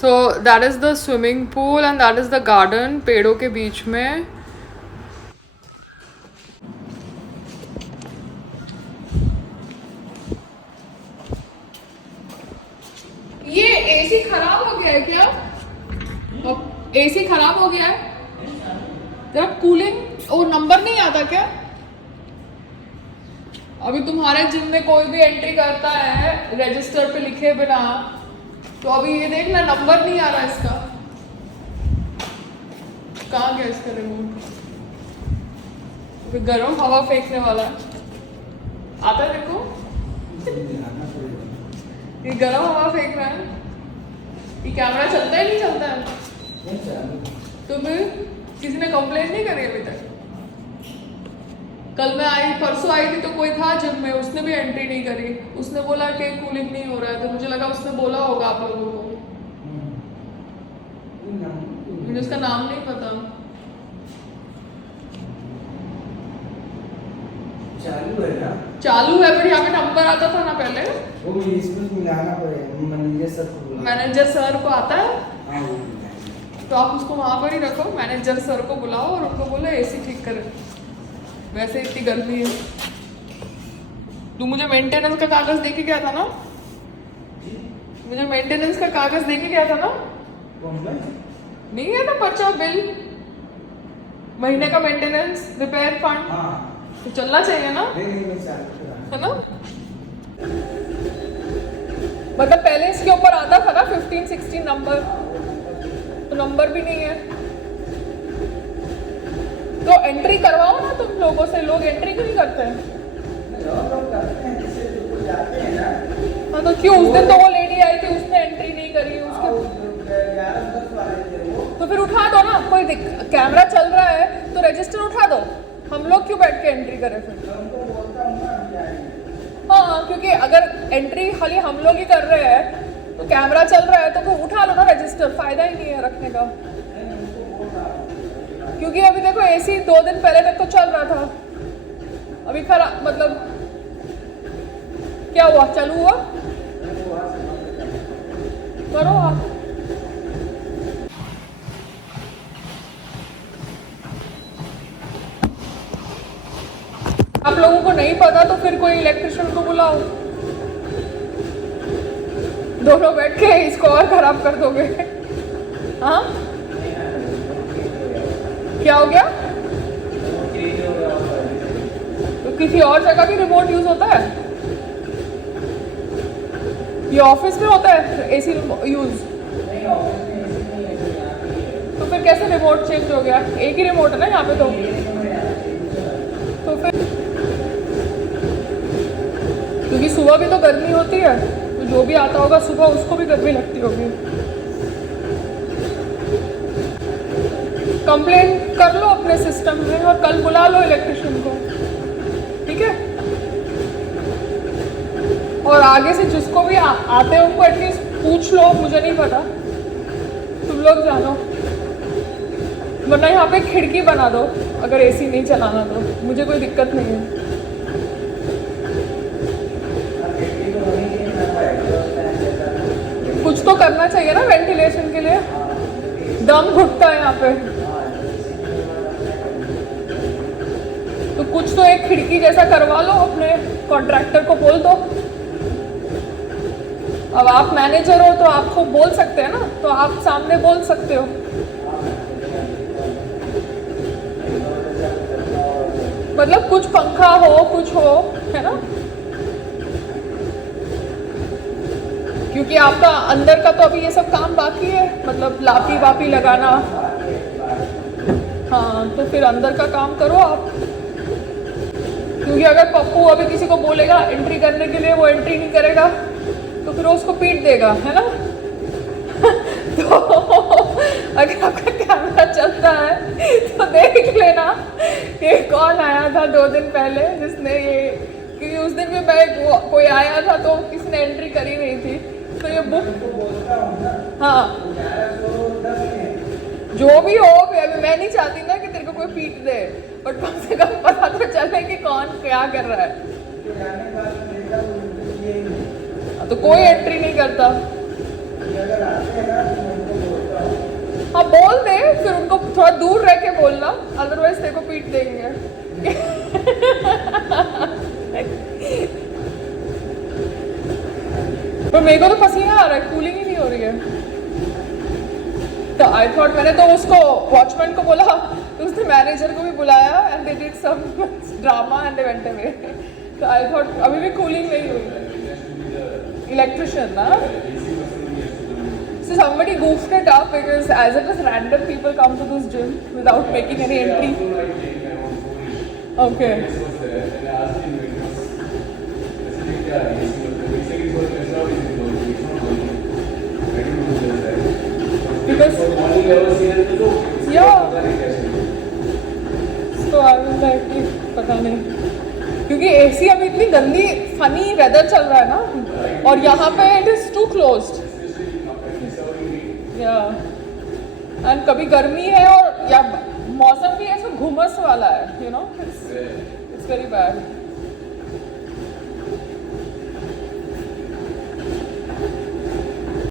So that is the swimming pool and that is the garden पेड़ों के बीच में. ये एसी खराब हो गया है क्या? एसी खराब हो गया है. तेरा कूलिंग वो नंबर नहीं आता क्या? अभी तुम्हारे जिम में कोई भी एंट्री करता है रजिस्टर पे लिखे बिना, तो अभी ये देखना नंबर नहीं आ रहा इसका. कहाँ गया इसका रिमोट? अभी गर्म हवा फेंकने वाला है. आता है देखो. ये गर्म हवा फेंक रहा है. ये कैमरा चलता है नहीं चलता है? तो फिर किसी ने कंप्लेन नहीं करी अभी तक? कल मैं आई, परसों आई थी तो कोई था जिम में, उसने भी एंट्री नहीं करी. उसने बोला कि कूलिंग नहीं हो रहा है, तो मुझे लगा उसने बोला होगा आप लोगों को. मुझे उसका नाम नहीं पता. चालू है ना? चालू है पर यहाँ पे नंबर आता था ना पहले. वो इसमें मिलाना पड़ेगा. मैनेजर सर को बुलाओ. मैनेजर सर को आता है हाँ वो मिलाएंगे. तो आप उसको वहाँ पर ही रखो. मैनेजर सर को बुलाओ और उनको बोलो एसी ठीक करे. वैसे इतनी गर्मी है. तू मुझे मेंटेनेंस का कागज दे के गया था ना? मुझे मेंटेनेंस का कागज दे के गया था ना? कौन सा? नहीं है ना पर्चा बिल महीने का मेंटेनेंस रिपेयर फंड. हाँ. तो चलना चाहिए ना, नहीं मैं चालू करा. है ना? मतलब पहले इसके ऊपर आता था ना 15-16 नंबर, तो नंबर भी नहीं है. तो एंट्री करवाओ ना तुम लोगों से. लोग एंट्री क्यों नहीं करते हैं? लोग करते हैं जिससे जो जाते हैं ना. हाँ तो क्यों? उस दिन तो वो लेडी आई थी उसने एंट्री नहीं करी. उसके 11-10 वाले थे वो. तो फिर उठा दो ना. कोई कैमरा चल रहा है तो रजिस्टर उठा दो. हम लोग क्यों बैठ के एंट्री करें फिर? उनको बोलता हूँ ना अभी आएंगे. हाँ क्योंकि अगर एंट्री खाली हम लोग ही कर रहे हैं तो कैमरा चल रहा है तो फिर उठा लो ना रजिस्टर. फायदा ही नहीं है रखने का. क्योंकि अभी देखो एसी 2 दिन पहले तक तो चल रहा था. अभी खराब मतलब क्या हुआ? चालू हुआ? करो आप. आप लोगों को नहीं पता तो फिर कोई इलेक्ट्रिशियन को बुलाओ. दोनों बैठ के इसको और खराब कर दोगे. हाँ क्या हो गया? तो किसी और जगह भी रिमोट यूज होता है? ये ऑफिस में होता है एसी यूज? तो फिर कैसे रिमोट चेंज हो गया? एक ही रिमोट है ना यहाँ पे तो फिर क्योंकि सुबह भी तो गर्मी होती है, तो जो भी आता होगा सुबह उसको भी गर्मी लगती होगी. कंप्लेन कर लो अपने सिस्टम में और कल बुला लो इलेक्ट्रिशियन को. ठीक है? और आगे से जिसको भी आते हैं उनको एटलीस्ट पूछ लो. मुझे नहीं पता, तुम लोग जानो. वरना यहाँ पे खिड़की बना दो अगर एसी नहीं चलाना तो. मुझे कोई दिक्कत नहीं है. कुछ तो करना चाहिए ना वेंटिलेशन के लिए. दम घुटता है यहाँ पे. तो कुछ तो एक खिड़की जैसा करवा लो. अपने कॉन्ट्रैक्टर को बोल दो. अब आप मैनेजर हो तो आपको बोल सकते हैं ना, तो आप सामने बोल सकते हो. मतलब कुछ पंखा हो कुछ हो, है ना? क्योंकि आपका अंदर का तो अभी ये सब काम बाकी है. मतलब लापी वापी लगाना. हाँ तो फिर अंदर का काम करो आप. क्योंकि अगर पप्पू अभी किसी को बोलेगा एंट्री करने के लिए, वो एंट्री नहीं करेगा तो फिर वो उसको पीट देगा, है ना? तो अगर आपका कैमरा चलता है तो देख लेना ये कौन आया था 2 दिन पहले जिसने ये. क्योंकि उस दिन भी मैं कोई आया था तो किसी ने एंट्री करी नहीं थी. तो ये बुक हाँ जो भी हो. अभी मैं नहीं चाहती ना कि तेरे को कोई पीट दे, बट कम से कम पता तो चले कि कौन क्या कर रहा है. तो कोई एंट्री नहीं करता. हाँ बोल दे, फिर उनको थोड़ा दूर रह के बोलना, अदरवाइज तेरे को पीट देंगे। पर मेरे को तो पसीना आ रहा है, कूलिंग ही नहीं हो रही है। तो आई थॉट, मैंने तो उसको वॉचमैन को बोला, तो उसने मैनेजर को भी बुलाया and they did some drama and they went away. तो आई थॉट अभी भी कूलिंग नहीं हुई। इलेक्ट्रिशियन ना, so somebody goofed it up because as it is random people come to this gym without making any entry. Okay. Because yeah, so I was like पता नहीं, क्योंकि AC अभी इतनी गंदी फनी वेदर चल रहा है ना, और यहाँ पे इट इज टू क्लोज्ड। या एंड कभी गर्मी है और या मौसम भी ऐसा घुमस वाला है, you know, it's very bad.